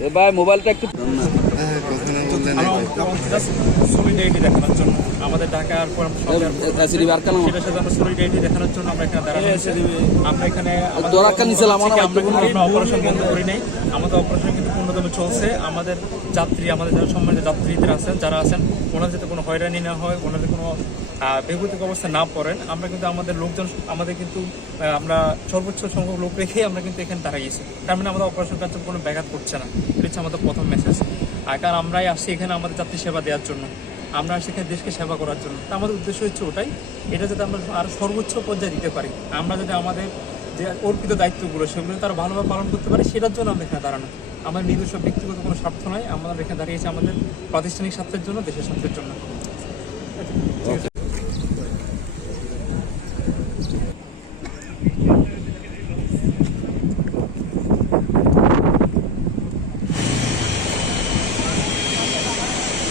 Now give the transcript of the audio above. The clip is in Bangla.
এ ভাই মোবাইলটা একটু সলিডারিটি দেখানোর জন্য আমাদের ঢাকার অ্যাসিডি বার কালাম সেটার সাথে আমরা সলিডারিটি দেখানোর জন্য আমরা এখানে দাঁড়ানো আমরা এখানে আমাদের দরাক্কা নিছিলাম, আমার থেকে আমরা মাধ্যমে কিন্তু কোনো অপারেশন বন্ধ করি নাই। আমাদের অপারেশন কিন্তু পূর্ণদমে চলছে। আমাদের যাত্রী আমাদের যারা সম্মানিত যাত্রীদের আছেন যারা আছেন ওনাদের যাতে কোনো হয়রানি না হয় ওনাদের কোনো বেগতিক অবস্থায় না পড়েন আমরা কিন্তু আমাদের লোকজন আমাদের কিন্তু আমরা সর্বোচ্চ সংখ্যক লোক রেখে আমরা কিন্তু এখানে দাঁড়িয়েছি তার মানে আমাদের অপারেশন কাজ কোনো ব্যাঘাত করছে না। এটা হচ্ছে আমাদের প্রথম মেসেজ কারণ আমরাই আসছি এখানে আমাদের যাত্রী সেবা দেওয়ার জন্য। আমরা আসছি এখানে দেশকে সেবা করার জন্য। তা আমাদের উদ্দেশ্য হচ্ছে ওটাই। এটা যাতে আমরা আর সর্বোচ্চ পর্যায়ে দিতে পারি। আমরা যাতে আমাদের যে অর্পিত দায়িত্বগুলো সেগুলো তারা ভালোভাবে পালন করতে পারে, সেটার জন্য আমরা এখানে দাঁড়ানো। আমাদের নিজস্ব ব্যক্তিগত কোনো স্বার্থ নয় আমরা এখানে দাঁড়িয়েছি আমাদের প্রাতিষ্ঠানিক স্বার্থের জন্য, দেশের স্বার্থের জন্য।